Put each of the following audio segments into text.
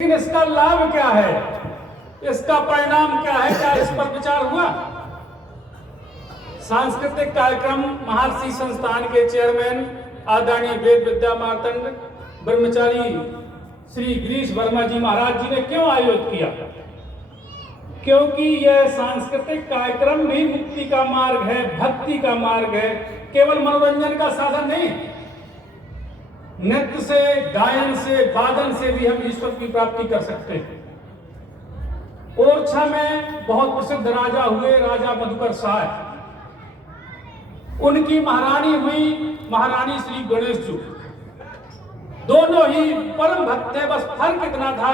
लेकिन इसका लाभ क्या है, इसका परिणाम क्या है, क्या इस पर विचार हुआ? सांस्कृतिक कार्यक्रम महर्षि संस्थान के चेयरमैन आदरणीय वेद विद्या मार्तंड ब्रह्मचारी श्री गिरीश वर्मा जी महाराज जी ने क्यों आयोजित किया? क्योंकि यह सांस्कृतिक कार्यक्रम भी मुक्ति का मार्ग है, भक्ति का मार्ग है, केवल मनोरंजन का साधन नहीं। नृत्य से, गायन से, वादन से भी हम ईश्वर की प्राप्ति कर सकते हैं। ओरछा में बहुत प्रसिद्ध राजा हुए, राजा मधुकर साय। उनकी महारानी हुई महारानी श्री गणेश जी। दोनों ही परम भक्त थे, बस फर्क इतना था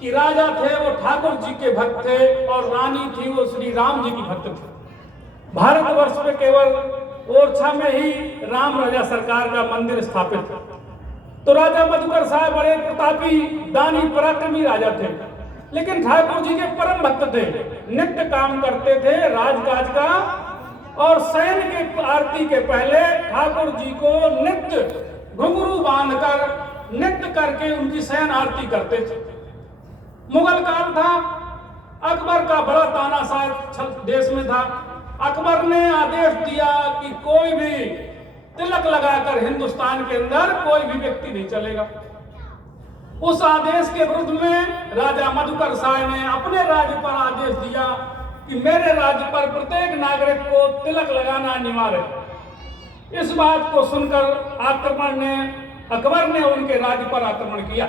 कि राजा थे वो ठाकुर जी के भक्त थे और रानी थी वो श्री राम जी की भक्त थी। भारतवर्ष में केवल ओरछा में ही राम राजा सरकार का मंदिर स्थापित था। तो राजा मधुकर साहब बड़े प्रतापी, दानी, पराक्रमी राजा थे, लेकिन ठाकुर जी के परम भक्त थे। नित्य काम करते थे राजकाज का, और शयन के आरती के पहले ठाकुर जी को नित्य घुंघरू बांधकर नित्य करके उनकी शयन आरती करते थे। मुगल काल था, अकबर का बड़ा तानाशाह देश में था। अकबर ने आदेश दिया कि कोई भी तिलक लगाकर हिंदुस्तान के अंदर कोई भी व्यक्ति नहीं चलेगा। उस आदेश के विरुद्ध में राजा मधुकर साय ने अपने राज्य पर आदेश दिया कि मेरे राज्य पर प्रत्येक नागरिक को तिलक लगाना अनिवार्य है। इस बात को सुनकर अकबर ने उनके राज्य पर आक्रमण किया।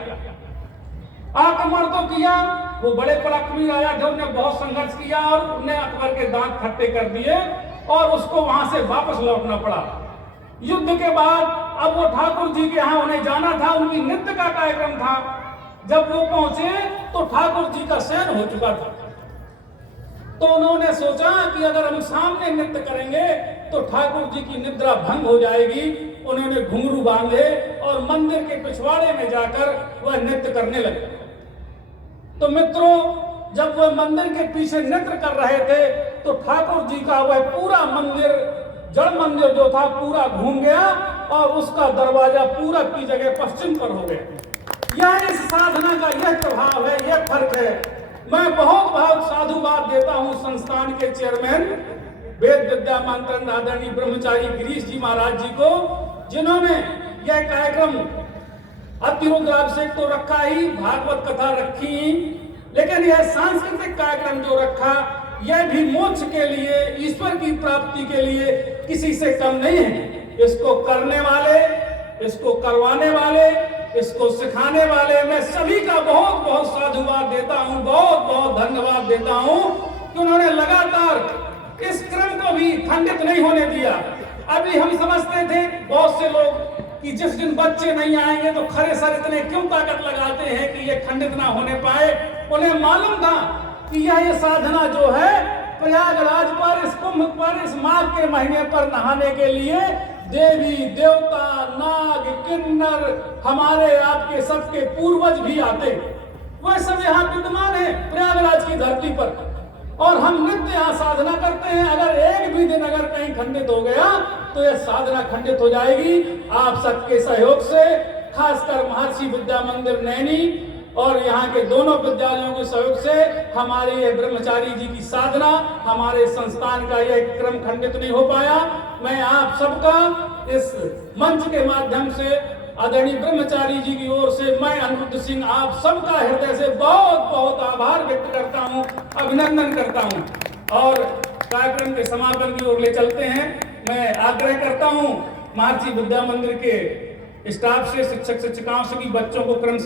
आक्रमण तो किया, वो बड़े पराक्रमी राजा थे, उन्होंने बहुत संघर्ष किया और उन्हें अकबर के दांत खट्टे कर दिए और उसको वहां से वापस लौटना पड़ा। युद्ध के बाद अब वो ठाकुर जी के यहाँ उन्हें जाना था, उनकी नृत्य का कार्यक्रम था। जब वो पहुंचे तो ठाकुर जी का शयन हो चुका था। तो उन्होंने सोचा कि अगर हम सामने नृत्य करेंगे तो ठाकुर जी की निद्रा भंग हो जाएगी। उन्होंने घुंघरू बांधे और मंदिर के पिछवाड़े में जाकर वह नृत्य करने लगे। तो मित्रों, जब वह मंदिर के पीछे नृत्य कर रहे थे तो ठाकुर जी का वह पूरा मंदिर, जड़ मंदिर जो था, पूरा घूम गया और उसका दरवाजा पूरब की जगह पश्चिम पर हो गया। यह इस साधना का यह प्रभाव है, यह फर्क है। मैं बहुत बहुत साधुवाद देता हूं संस्थान के चेयरमैन वेद विद्या मार्तंड आदरणीय ब्रह्मचारी गिरीश जी महाराज जी को, जिन्होंने यह कार्यक्रम अतिरुद्राभिषेक तो रखा ही, भागवत कथा रखी, लेकिन यह सांस्कृतिक कार्यक्रम जो रखा, यह भी मोक्ष के लिए, ईश्वर की प्राप्ति के लिए किसी से कम नहीं है। इसको करने वाले, इसको करवाने वाले, इसको सिखाने वाले, मैं सभी का बहुत बहुत साधुवाद देता हूं, बहुत बहुत धन्यवाद देता हूं कि उन्होंने लगातार इस क्रम को भी खंडित नहीं होने दिया। अभी हम समझते थे बहुत से लोग कि जिस दिन बच्चे नहीं आएंगे तो खरे सर इतने क्यों ताकत लगाते हैं कि ये खंडित ना होने पाए। उन्हें मालूम था कि यह साधना जो है प्रयागराज पर, इस कुंभ पर, इस माघ के महीने पर नहाने के लिए देवी देवता, नाग, किन्नर, हमारे आपके सबके पूर्वज भी आते, वह सब यहाँ विद्यमान है प्रयागराज की धरती पर। और हम नित्य यहाँ साधना करते हैं। अगर एक भी दिन अगर कहीं खंडित हो गया तो यह साधना खंडित हो जाएगी। आप सबके सहयोग से, खासकर महर्षि विद्या मंदिर नैनी और यहाँ के दोनों विद्यालयों के सहयोग से हमारे ये ब्रह्मचारी जी की साधना, हमारे संस्थान का यह क्रम खंडित नहीं हो पाया। मैं आप सबका इस मंच के माध्यम से आदरणीय ब्रह्मचारी जी की ओर से मैं अनिरुद्ध सिंह आप सबका हृदय से बहुत बहुत आभार व्यक्त करता हूं, अभिनंदन करता हूं। और कार्यक्रम के समापन की ओर ले चलते हैं। मैं आग्रह करता हूं महर्षि विद्या मंदिर के स्टाफ से, शिक्षक शिक्षिकाओं से कि बच्चों को क्रम से